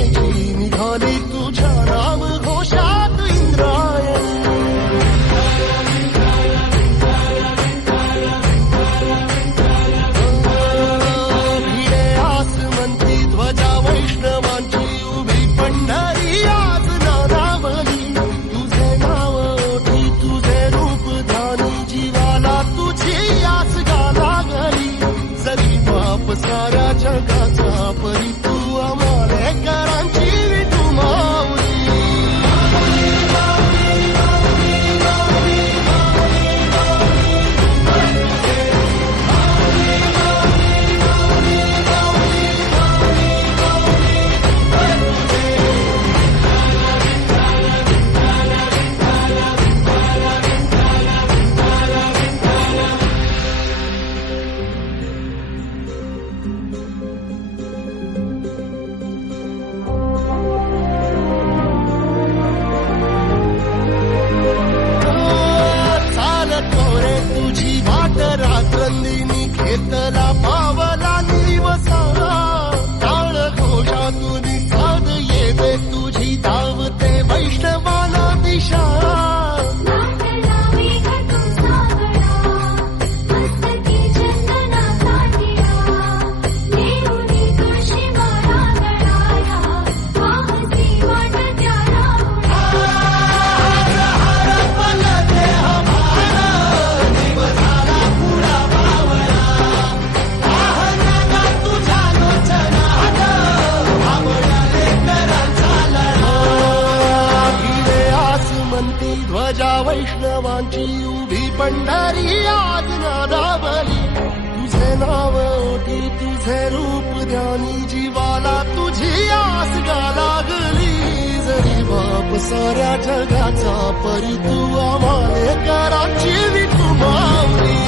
सेनेची निघाली तुझ्या नाम घोषात इंद्रायणी. भिडे आसमंती ध्वजा वैष्णवांची उभी पंढरी आज नादावली. तुझे नाव ओठी तुझे रूप ध्यानी जीवाला तुझी आस गा लागली. जरी बाप साऱ्या जगाचा परी तू आमालेकरांची विठू माऊली. तुझी वाट रात्रंदिनी घेतला पावला दिवसा. टाळ घोषातून साध येते तुझी धावते वैष्णवाला दिशा. ध्वजा वैष्णवांची उभी पंढरी आज नादावली. तुझे नाव ओठी तुझे रूप ध्यानी जीवाला तुझी आस गा लागली. जरी बाप साऱ्या जगाचा परी तू आमालेकरांची विठू माऊली.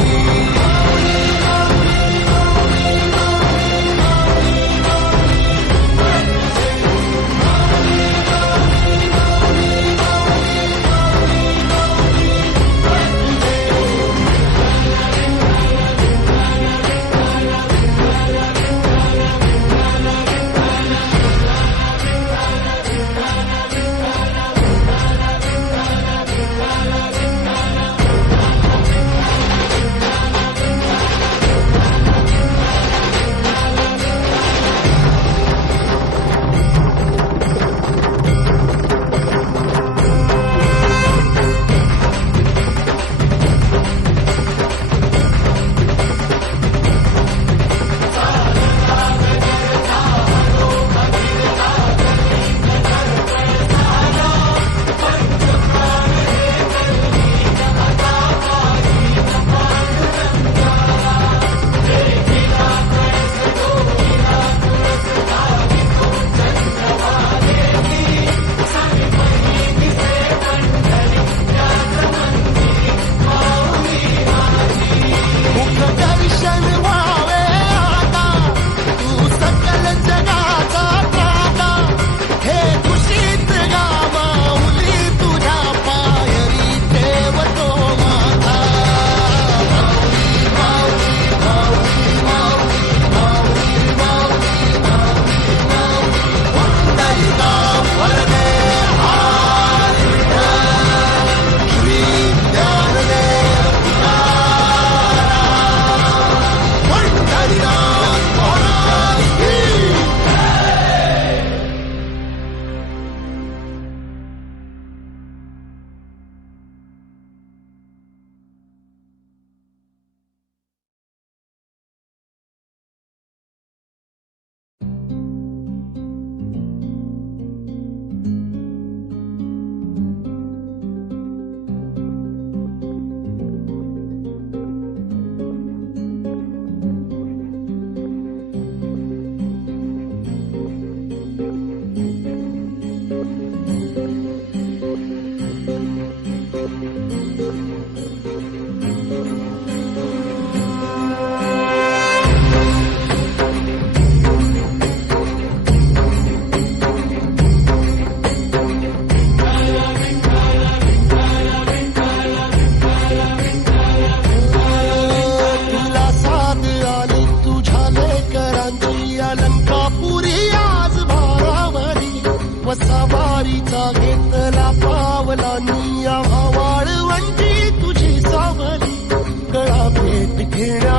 वसा वारीचा घेतला पावलांनी आव्हा वाळवंटी तुझी सावली गळा भेट घेण्या